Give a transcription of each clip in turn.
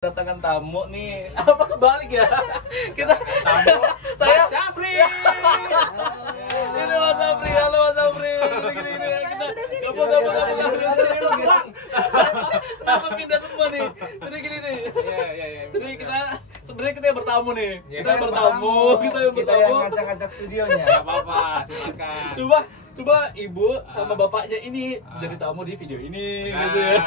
Kedatangan tamu nih, apa kebalik ya? Kita tamu saya Mas Syafri. Ini Mas Syafri, halo Mas Syafri. Gini kita kenapa pindah semua nih? Jadi gini nih. Iya. Jadi kita sebenarnya kita yang bertamu nih. Ya, Kita yang bertamu. Kita yang ngacak-ngacak studionya. Enggak apa-apa, silakan. Coba ibu sama bapaknya ini jadi tamu di video ini gitu ya.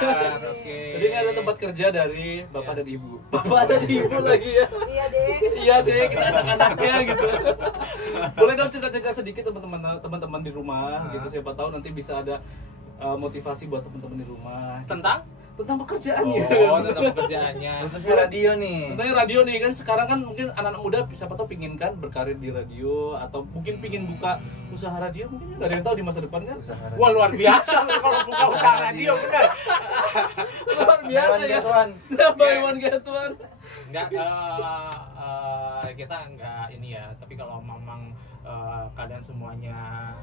Oke. Jadi ini ada tempat kerja dari bapak dan ibu. Bapak dan ibu lagi ya. Iya deh. Iya deh, kita anak-anaknya gitu. Boleh dong cerita-cerita sedikit teman-teman di rumah gitu. Siapa tahu nanti bisa ada motivasi buat teman-teman di rumah. Tentang pekerjaannya. Oh, tentang pekerjaannya. Khususnya radio nih. Tentang radio nih kan sekarang kan mungkin anak-anak muda siapa tahu pingin kan berkarir di radio atau mungkin pingin buka usaha radio, mungkin nggak ada yang tahu di masa depan kan. Wah, luar biasa kalau buka usaha radio benar. Luar biasa ya. Buy one get one. Enggak, kita enggak ini ya, tapi kalau memang kalian semuanya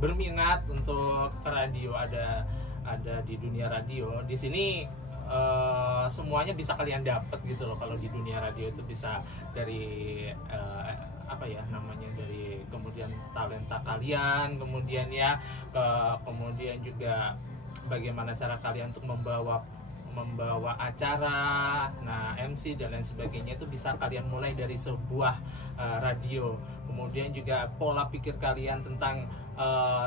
berminat untuk ke radio, ada di dunia radio di sini, semuanya bisa kalian dapat gitu loh. Kalau di dunia radio itu bisa dari dari kemudian talenta kalian, kemudian ya kemudian juga bagaimana cara kalian untuk membawa acara, MC dan lain sebagainya itu bisa kalian mulai dari sebuah radio. Kemudian juga pola pikir kalian tentang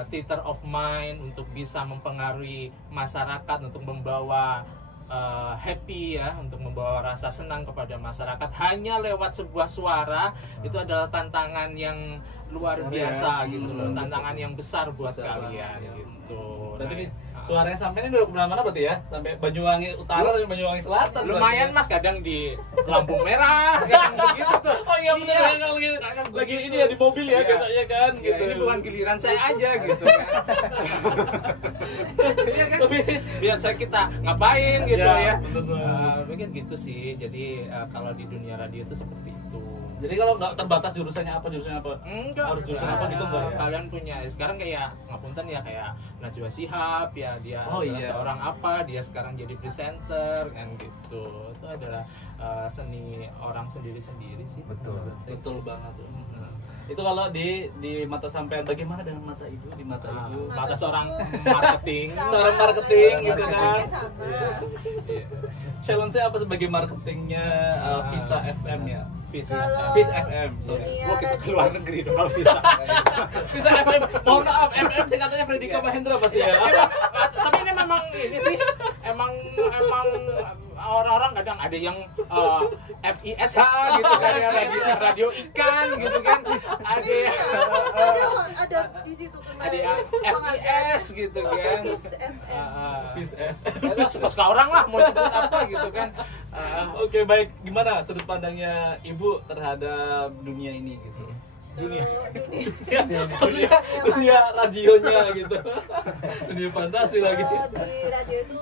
theater of mind untuk bisa mempengaruhi masyarakat, untuk membawa happy ya, untuk membawa rasa senang kepada masyarakat hanya lewat sebuah suara. Itu adalah tantangan yang luar biasa gitu loh, tantangan yang besar buat kalian gitu. Berarti nih suaranya sampai ini udah kemana-mana berarti ya? Sampai Banyuwangi Utara sampai Banyuwangi Selatan. Lumayan Mas, kadang di lampu merah kadang begitu tuh. Oh iya benar ya, lagi ini ya di mobil ya biasanya kan Ya, gitu. ini bukan giliran saya aja gitu kan. Iya kan? Biasa kita ngapain gitu ya. Mungkin gitu sih. Jadi kalau di dunia radio itu seperti itu. Jadi kalau nggak terbatas jurusannya apa? Enggak. Harus jurusan apa gitu enggak ya? Kalian punya sekarang kayak ngapunten ya, kayak Najwa Shihab ya, dia adalah iya. seorang apa, dia sekarang jadi presenter kan gitu. Itu adalah seni orang sendiri-sendiri sih. Betul banget. Itu kalau di mata sampean, bagaimana dengan mata ibu? Di mata ibu, Mata seorang marketing. seorang marketing Iya, gitu kan. matanya sama. Challenge-nya apa sebagai marketingnya Visa FM ya? Kalau Vis FM, sorry. dunia Gua kita radio- keluar negeri dong kalau bisa. Visa FM, mohon maaf, FM singkatannya Fredika Mahendra pasti ya. Tapi ini memang ini sih emang orang-orang kadang ada yang FISH gitu kan ya, radio ikan gitu kan, ada yang ada di situ ada kemarin yang FIS gitu kan. Vis FM. Vis FM. Ada suka orang lah mau sebut apa gitu kan. Oke, baik. Gimana sudut pandangnya Ibu terhadap dunia ini gitu? Dunia. Maksudnya dunia radionya gitu. Dunia fantasi lagi. Di radio itu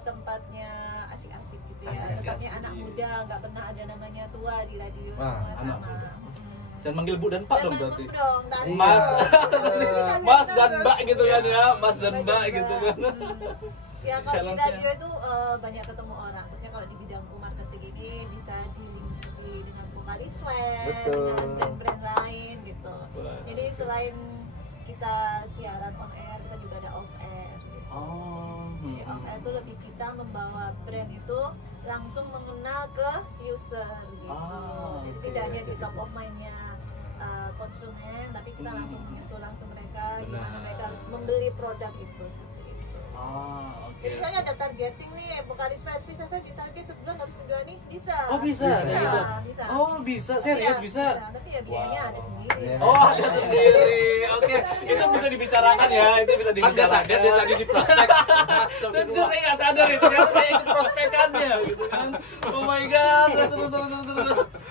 tempatnya asik-asik gitu ya. Asik-asik. Tempatnya anak muda, nggak pernah ada namanya tua di radio, Wah, semua anak sama. muda. Jangan manggil Bu dan Pak dong Jangan berarti. ngomong dong, tadi. Mas, Kan Mas bener dan tuh. Mbak gitu kan ya, Mas dan Mas Mbak dan gitu Mbak. kan. Ya kalau di Challenge-nya. radio itu banyak ketemu orang. Maksudnya kalau di bidangku marketing ini bisa dealing seperti dengan vokalis swag, Betul. dengan brand-brand lain gitu. Wah. Jadi selain kita siaran on air, kita juga ada off air. Gitu. Oh. Jadi off air itu lebih kita membawa brand itu langsung mengenal ke user gitu. Jadi oke, tidak hanya oke, di top oke. of mind-nya konsumen, tapi kita langsung menyentuh langsung mereka, Benar. gimana mereka harus membeli produk itu seperti itu. Oh, oke. Jadi misalnya ada targeting nih, vokalis Vis FM di target sebulan harus menjual nih, bisa. Oh, bisa. Bisa. Oh, bisa. Tapi Serius ya, bisa. Tapi ya biayanya ada sendiri. Iya. Oh, ada sendiri. Oke, itu bisa dibicarakan ya. Itu bisa Mas gak dibicarakan. sadar dia tadi di prospek. Jujur saya nggak sadar itu, ternyata saya ikut prospekannya gitu kan. Oh my god, terus.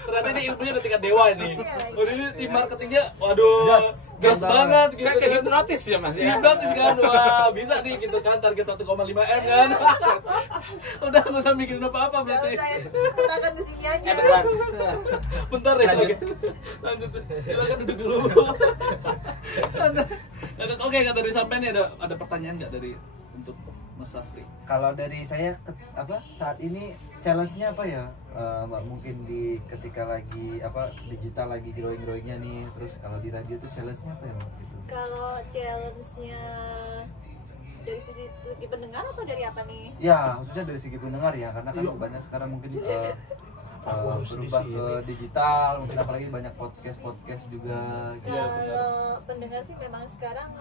Ternyata ini ilmunya udah tingkat dewa ini. Oh, ini tim marketingnya, waduh, gas banget gitu Kayak kan. hipnotis ya Mas ya. Hipnotis kan, wah bisa nih gitu kan, target 1,5 M kan. Udah nggak usah mikirin apa-apa Gak berarti. usah serahkan ke sini aja. Beneran. Bentar ya Lanjut. lagi. Lanjut. Silakan duduk dulu. Oke, nggak dari sampai nih ada pertanyaan nggak dari untuk Mas Safri? Kalau dari saya saat ini challenge-nya apa ya, Mbak? Mungkin ketika lagi digital lagi growing-growingnya nih, terus kalau di radio tuh challenge-nya apa ya, Mbak? Gitu. Kalau challenge-nya dari sisi pendengar atau dari apa nih? Ya, khususnya dari segi pendengar ya, karena kan banyak sekarang mungkin berubah ke digital, mungkin apalagi banyak podcast juga. Kalau pendengar sih memang sekarang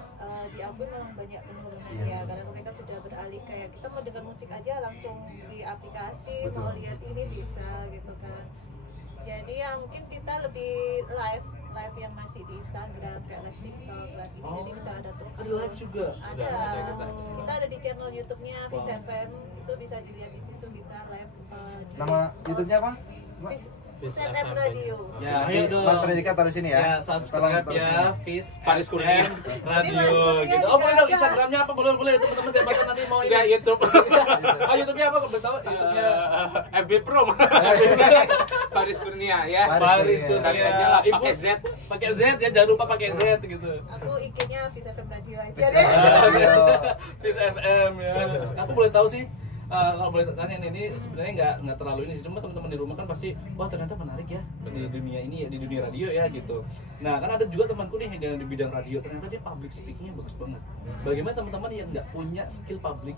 diakui memang banyak penurunan ya, karena mereka sudah beralih kayak kita mau dengar musik aja langsung di aplikasi, Betul. mau lihat ini bisa gitu kan. Jadi ya mungkin kita lebih live yang masih di Instagram kayak live TikTok live ini, jadi kita ada tuh Ada live juga? ada. Ada. Kita ada di channel YouTube-nya Fish FM, itu bisa dilihat di situ kita live. Nama YouTube-nya apa, Mbak? Fish FM Radio. Ya, Nanti ayo dong. Mas Radika taruh sini ya. Ya, subscribe Taruh ya, sini. Fish Faris Kurnia FM Ini Radio Mas Kurnia gitu. Oh, boleh dong juga. Instagramnya apa? Boleh teman-teman saya baca nanti mau Enggak ini. YouTube. Oh, YouTube-nya apa? Boleh tahu YouTube-nya? FB Pro. Faris Kurnia ya. Faris Kurnia. Cari Kurnia. aja lah, Ibu pakai Z. Pakai Z ya, jangan lupa pakai Z gitu. Aku IG-nya Fish FM Radio aja Fish deh. FM Radio. Fish FM ya. Aku boleh tahu sih, kalau boleh tanya ini sebenarnya nggak terlalu ini sih, cuma teman-teman di rumah kan pasti wah ternyata menarik ya di dunia ini ya, di dunia radio ya gitu. Nah kan ada juga temanku nih yang di bidang radio, ternyata dia public speakingnya bagus banget. Bagaimana teman-teman yang nggak punya skill public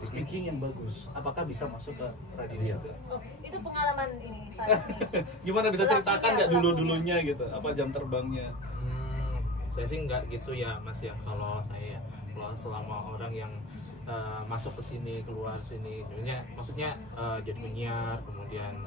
speaking yang bagus, apakah bisa masuk ke radio juga? Oh, itu pengalaman ini Faris nih. Gimana bisa ceritakan nggak Pelakunya. dulu-dulunya gitu, apa jam terbangnya? Saya sih nggak gitu ya Mas ya. Kalau saya selama orang yang masuk ke sini keluar sini, maksudnya jadi penyiar, kemudian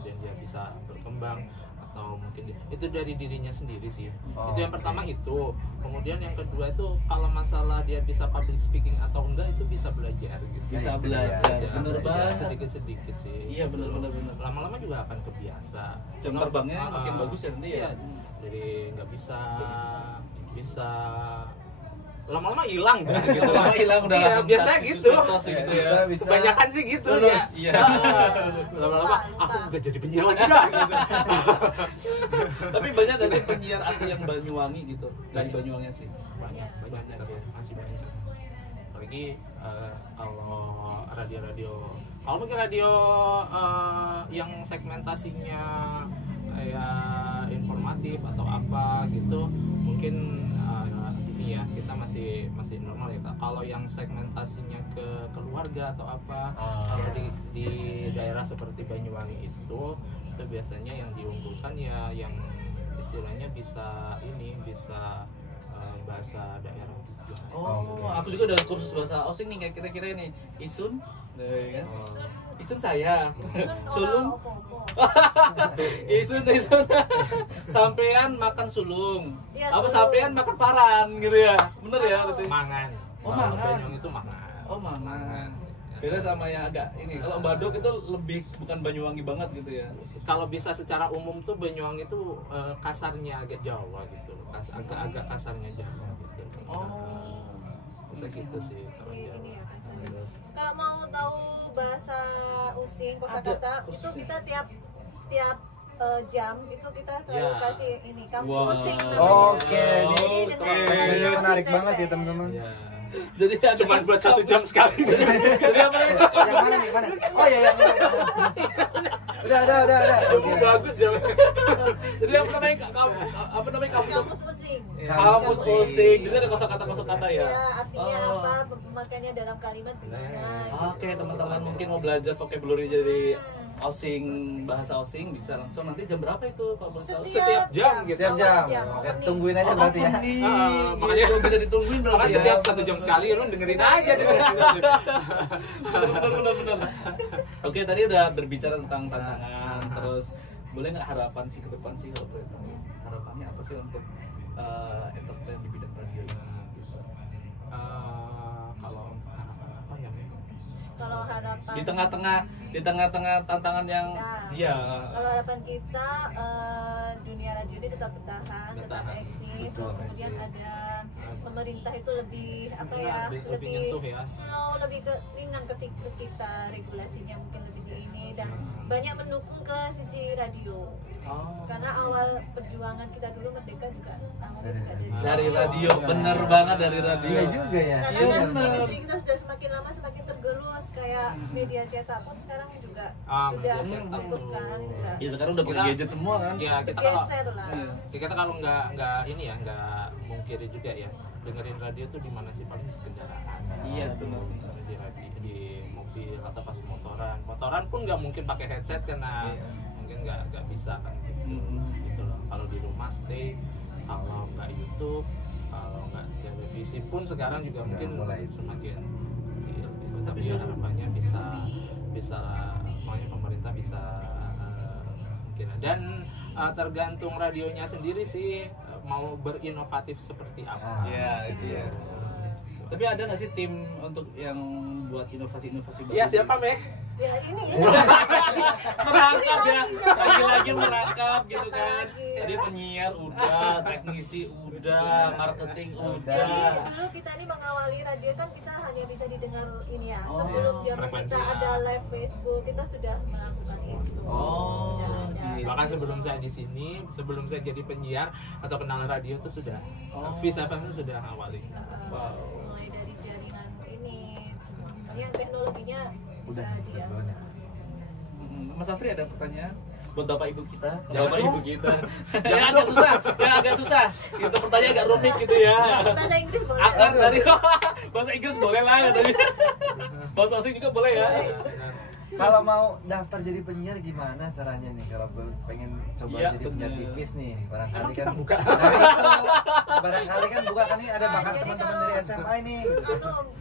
dia bisa berkembang atau mungkin itu dari dirinya sendiri sih. Oh, itu yang oke. pertama itu. Kemudian yang kedua itu kalau masalah dia bisa public speaking atau enggak itu bisa belajar gitu. Bisa Itu belajar, bisa bener belajar. banget. Sedikit-sedikit sih. Iya, bener. Lama-lama juga akan kebiasa. Jam terbangnya makin bagus ya nanti ya? Iya, jadi nggak bisa Jadi bisa lama-lama hilang dah gitu. Lama hilang udah Iya, langsung biasanya touch, gitu. touch gitu ya. Bisa. Kebanyakan sih gitu Terus, ya. iya. Lama-lama Lupa. aku nggak jadi penyiar lagi dah gitu. Tapi banyak gak sih penyiar asli yang Banyuwangi gitu? Dari Banyuwangi sih. banyak tapi masih banyak. Apalagi kalau radio-radio, kalau mungkin radio yang segmentasinya kayak informatif atau apa gitu, mungkin ini ya kita masih normal ya. Kalau yang segmentasinya ke keluarga atau apa, kalau di daerah seperti Banyuwangi itu biasanya yang diunggulkan ya yang istilahnya bisa bahasa daerah juga. Oh, aku juga udah kursus bahasa Osing nih kayak kira-kira ini. Isun, kan? Isun saya. Sulung. Isun. Sampean makan sulung. Iya, Apa sulung. sampean makan paran gitu ya? Bener ya Aduh. berarti? Mangan. Oh, Kalau mangan. Banyuwangi itu mangan. Oh, mangan. Beda sama yang agak ini. Kalau Badok itu lebih bukan Banyuwangi banget gitu ya. Kalau bisa secara umum tuh Banyuwangi itu kasarnya agak Jawa gitu. Agak kasarnya Jawa gitu. Oh. Bisa gitu sih. kalau Ini Jawa. ya kasarnya. Kalau mau tahu bahasa Using kosakata Ada itu khususnya. kita tiap jam itu kita selalu Ya. kasih ini kamus Wow. Using namanya. Oke, Jadi Oh, dengerin keren. radio Ini menarik Fish banget ya FM. teman-teman. Ya. Jadi ada Cuman buat 1 jam sekali. Jadi apa namanya? Yang mana nih? Mana? Oh iya, yang ini. Udah. Oke. Bagus jamnya. Jadi apa namanya kamus Kamus Using. kamus Using. Jadi ada kosakata ya. Ya, artinya Oh. apa, pemakaiannya dalam kalimat gimana. Oke, teman-teman mungkin mau belajar vocabulary jadi Osing, bahasa Osing bisa langsung nanti jam berapa itu Pak Bang? Setiap jam gitu. Tiap jam. awal Oke, opening. tungguin aja berarti ya. Makanya Itu bisa ditungguin berarti Makanya ya. setiap 1 jam sekali lu dengerin aja Benar. Oke, tadi udah berbicara tentang tantangan, terus boleh nggak harapan sih ke depan sih kalau boleh tahu? Harapannya apa sih untuk entertain di bidang radio ini? Gitu. Kalau untuk harapan apa ya? Kalau harapan Di tengah-tengah tantangan yang Nah, iya. kalau harapan kita dunia radio ini tetap bertahan, tetap Bertahan. eksis, Betul, terus kemudian eksis. ada pemerintah itu lebih apa ya, Lebih lebih nyentuh ya. slow, lebih ringan ketika kita regulasinya mungkin lebih di ini, ini dan banyak mendukung ke sisi radio. Karena awal perjuangan kita dulu merdeka juga awalnya juga Dari radio, bener banget dari radio. Iya juga ya. Karena Iya, kan bener. industri kita sudah semakin lama semakin tergerus, kayak media cetak pun sekarang juga sudah media cetak. tutup kan, juga Ya sekarang udah pakai gadget semua kan. Ya kita kalau bergeser lah. kita kalau nggak ini ya nggak mungkiri juga ya, dengerin radio tuh di mana sih, paling di kendaraan. Iya, benar. Di radio, di mobil atau pas motoran pun nggak mungkin pakai headset karena mungkin nggak bisa kan gitu loh. Kalau di rumah stay, kalau nggak YouTube, kalau nggak televisi pun sekarang juga mungkin mulai semakin kecil gitu. Tapi ya harapannya bisa makanya pemerintah bisa mungkin, dan tergantung radionya sendiri sih mau berinovatif seperti apa. Iya, itu ya. Tapi ada nggak sih tim untuk yang buat inovasi-inovasi baru? Iya, siapa Meh? Ya ini Merangkap ya, lagi-lagi merangkap gitu kan. Lagi. Tadi penyiar udah, teknisi udah, marketing Jadi udah. dulu kita ini mengawali radio kan kita hanya bisa didengar ini ya. Sebelum zaman frekuensi. kita ada live Facebook, kita sudah melakukan itu. Oh, Sudah ada. gitu. Bahkan sebelum saya di sini, sebelum saya jadi penyiar atau pendengar radio itu sudah Vis FM itu sudah ngawalin. Wow. Mulai dari jaringan ini semua. Yang teknologinya bisa Udah, dia. banyak. Mas Afri ada pertanyaan buat bapak ibu kita? Bapak ibu kita. Yang agak susah, yang agak susah. Itu pertanyaan agak rumit gitu ya. Bahasa Inggris boleh. Akar dari bahasa Inggris boleh lah katanya. Bahasa asing juga boleh ya. Kalau mau daftar jadi penyiar gimana caranya nih? Kalau pengen coba Iya, jadi penyiar bener. di Vis nih, barangkali Emang kan kita buka? Nah, itu. Barangkali kan buka kan ini ada Nah, bahkan jadi teman-teman kalau- dari SMA ini.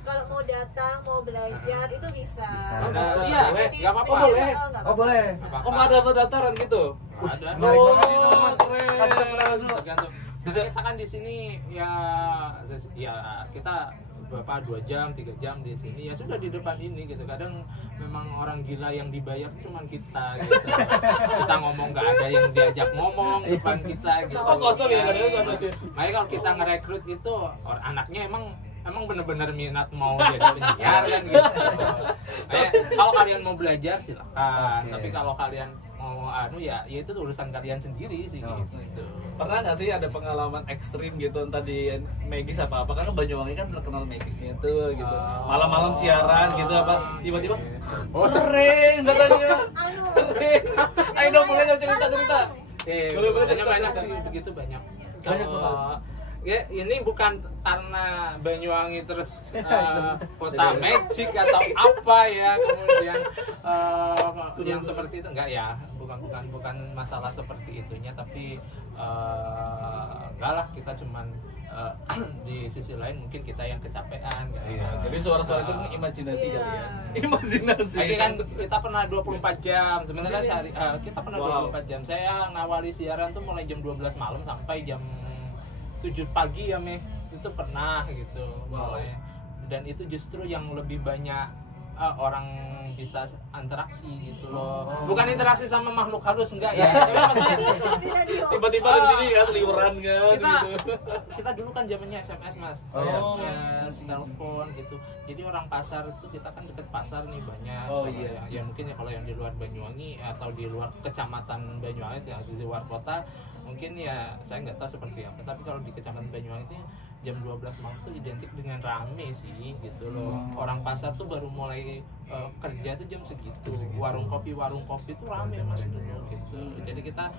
Kalau mau datang, mau belajar itu bisa. Bisa. Oh, bisa. Iya, Jadi nggak apa-apa, penjaga- boleh. nggak Oh, apa-apa, boleh. bisa. Oh nggak ada daftar-daftaran gitu? Ada. Menarik banget nih, Oh, teman-teman. keren. Kasih tepuk tangan dulu. Tergantung. Bisa kita kan di sini ya kita berapa 2 jam 3 jam di sini ya sudah di depan ini gitu. Kadang memang orang gila yang dibayar cuma kita gitu. Kita ngomong nggak ada yang diajak ngomong depan kita gitu. Oh kosong ya, kadang kosong ya. Makanya kalau kita ngerekrut itu anaknya emang bener-bener minat mau jadi penyiar kan gitu. Kayak kalau kalian mau belajar silakan. Oke. Tapi kalau kalian mau ya itu urusan kalian sendiri sih Oh. gitu. Pernah nggak sih ada pengalaman ekstrim gitu entah di Megis apa karena Banyuwangi kan terkenal Megisnya tuh gitu malam-malam siaran gitu apa tiba-tiba sering katanya Anu, sering ayo dong mulai dong cerita Boleh, boleh, Banyak cerita. sih begitu banyak. Banyak Kalau- banget. Ya ini bukan karena Banyuwangi terus kota magic atau apa ya kemudian yang seperti itu enggak ya, bukan masalah seperti itunya, tapi enggak lah, kita cuman di sisi lain mungkin kita yang kecapean. Iya. jadi suara-suara itu kan imajinasi Iya. kali ya imajinasi Lagi kan kita pernah 24 jam sebenarnya sehari, kita pernah Wow. 24 jam. Saya ngawali siaran tuh mulai jam 12 malam sampai jam 7 pagi ya Meh, itu pernah gitu. Wow. Mulai. Dan itu justru yang lebih banyak orang bisa interaksi gitu loh. Bukan interaksi sama makhluk halus enggak ya. Tapi maksudnya di radio. tiba-tiba di sini kan seliuran kan kita gitu kita dulu kan zamannya SMS Mas. Oh, iya. SMS, telepon gitu. Jadi orang pasar itu kita kan deket pasar nih banyak. Oh, Kalau iya. Ya mungkin ya kalau yang di luar Banyuwangi atau di luar kecamatan Banyuwangi ya di luar kota mungkin ya saya nggak tahu seperti apa. Tapi kalau di kecamatan Banyuwangi itu jam 12 malam itu identik dengan rame sih gitu loh. Orang pasar tuh baru mulai kerja tuh jam segitu. Warung kopi itu rame Mas dulu gitu. Jadi kita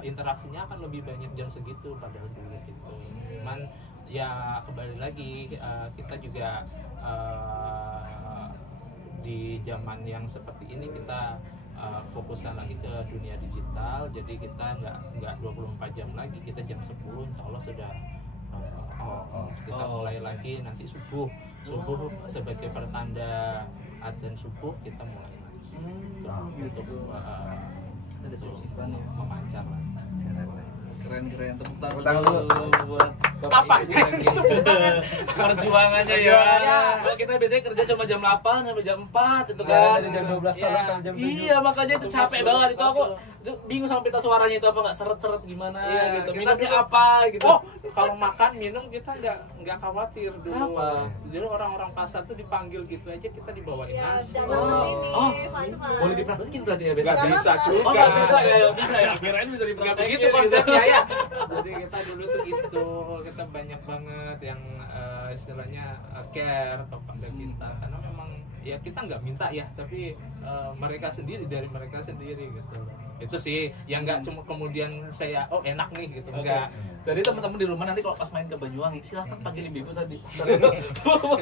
interaksinya akan lebih banyak jam segitu pada dulu gitu. Cuman ya kembali lagi kita juga di zaman yang seperti ini kita fokuskan lagi ke dunia digital. Jadi kita nggak 24 jam lagi, kita jam 10 insya Allah sudah kita mulai lagi nanti subuh sebagai pertanda adzan subuh kita mulai lagi untuk ada simpan ya memancar lah. keren tepuk Tepuk tangan tangan dulu. dulu buat Apa? perjuangannya ya. Kalau kita biasanya kerja cuma jam 8 sampai jam 4 itu kan. Dari jam 12 malam sampai jam 7. Iya, makanya itu capek banget itu aku itu bingung sama pita suaranya itu apa nggak seret-seret gimana Iya, gitu. kita Minumnya dulu- apa gitu. Oh, kalau makan minum kita nggak khawatir dulu. Kenapa? Jadi orang-orang pasar tuh dipanggil gitu aja kita dibawain Ya, nasi. datang ke sini, Oh, Fanny. Mas. Boleh dipraktekin berarti ya besok. Nggak Nggak bisa apa-apa. Oh juga. nggak bisa ya, nggak bisa ya. Kirain bisa Nggak dipraktekin. begitu konsepnya ya. Jadi kita dulu tuh gitu, kita banyak banget yang istilahnya care kepada kita, karena memang ya kita nggak minta ya, tapi mereka sendiri dari mereka sendiri gitu. Itu sih yang nggak cuma kemudian saya oh enak nih gitu, Oke. enggak. Jadi teman-teman di rumah nanti kalau pas main ke Banyuwangi silahkan panggil ibu tadi.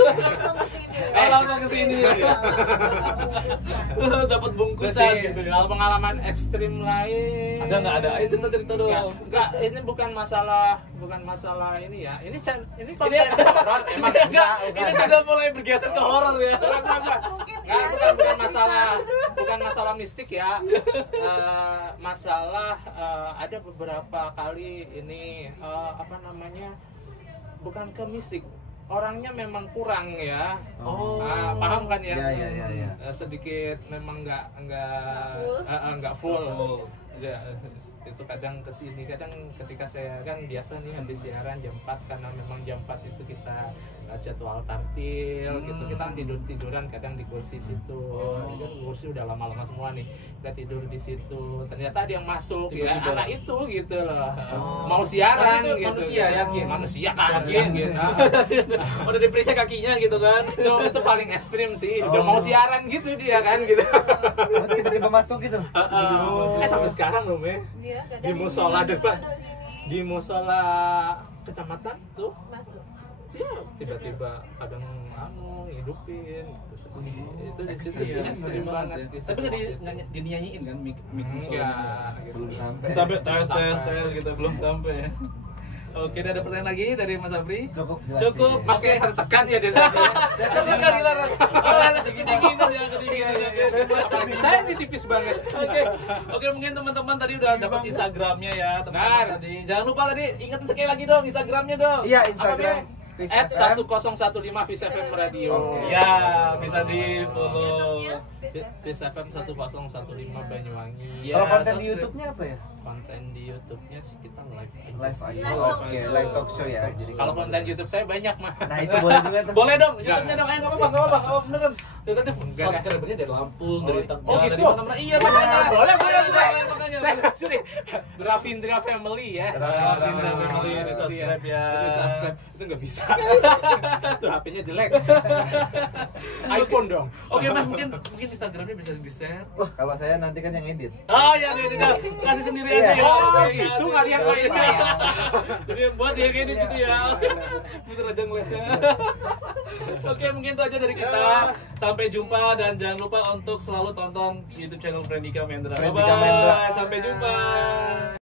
Langsung ke sini. Langsung ke sini. Bungkusan. Dapat Terus bungkusan sih, gitu ya. kalau pengalaman ekstrim lain Ada nggak ada? Ayo cerita-cerita dong. Enggak, ini bukan masalah ini ya. Ini konten horor emang Enggak, ini sudah mulai bergeser ke horor ya. Enggak. Mungkin Nggak, ya. bukan masalah mistik ya. Masalah ada beberapa kali ini apa namanya, bukan ke mistik, orangnya memang kurang ya. Oh. Paham kan ya? Iya. Sedikit memang nggak full. Ya, itu kadang kesini, kadang ketika saya kan biasa nih habis siaran jam 4, karena memang jam 4 itu kita jadwal tartil gitu, kita kan tiduran kadang di kursi situ. Kan kursi udah lama-lama semua nih, kita tidur di situ, ternyata ada yang masuk ya, Tiba-tiba. anak itu gitu loh. Mau siaran Tapi itu gitu. manusia, yakin? Manusia yakin gitu. Udah diperiksa kakinya gitu kan. Itu paling ekstrim sih, udah mau siaran gitu dia kan gitu. Oh, tiba-tiba masuk gitu. Sampai sekarang loh me, Iya, kadang di musola depan, ada sini. di musola kecamatan tuh, Masuk. ya tiba-tiba kadang hidupin gitu. Itu di situ Ekstrim, sih ekstrim banget. ya. Tapi nggak dinyanyiin kan mic Enggak, gitu. Belum sampai. Sampai tes gitu belum sampai. Oke, ada pertanyaan lagi dari Mas Afri? Cukup jelasin. Cukup. Mas kayak tertekan ya dari tadi. Tekan dilarang. Dingin-dinginan ya, kedinginan. Saya ini tipis banget. Oke, mungkin teman-teman tadi udah dapat Instagramnya ya, teman-teman Benar. tadi. Jangan lupa tadi ingetin sekali lagi dong Instagramnya dong. Iya, Instagram. Fis FM. @1015 Fis FM Radio. Oke. Ya, bisa di follow. YouTube-nya Fis FM 1015 Banyuwangi. Ya, Kalau konten di subscribe. YouTube-nya apa ya? Konten di YouTube-nya sih kita live aja. Live sih. aja. Live Oh, talk Oke, show. live talk show ya. Jadi Kalau konten YouTube saya banyak mah. Nah, itu boleh juga tuh. Boleh dong, Enggak. YouTube-nya dong. Ayo enggak apa-apa, beneran. Jadi nanti Enggak. subscriber-nya dari Lampung, dari Tegal, Oh, gitu? dari mana-mana. Iya, Ya, makanya. boleh. Makanya. Saya sini Ravindra Family ya. Ravindra Family, Iya, di subscribe ya. Di subscribe. Itu nggak bisa. Tuh HP-nya jelek. iPhone dong. Oke, Mas, mungkin Instagramnya bisa di-share. Wah, kalau saya nanti kan yang edit. Oh ya, dia kasih sendiri Iya. aja ya. Oh, itu kalian mainnya ya. Jadi yang buat dia kayak gitu ya. Bener aja ngelesnya. Oke, mungkin itu aja dari kita. Sampai jumpa dan jangan lupa untuk selalu tonton YouTube channel Frendika Mendra. Frendika Mendra. Bye-bye. Sampai jumpa.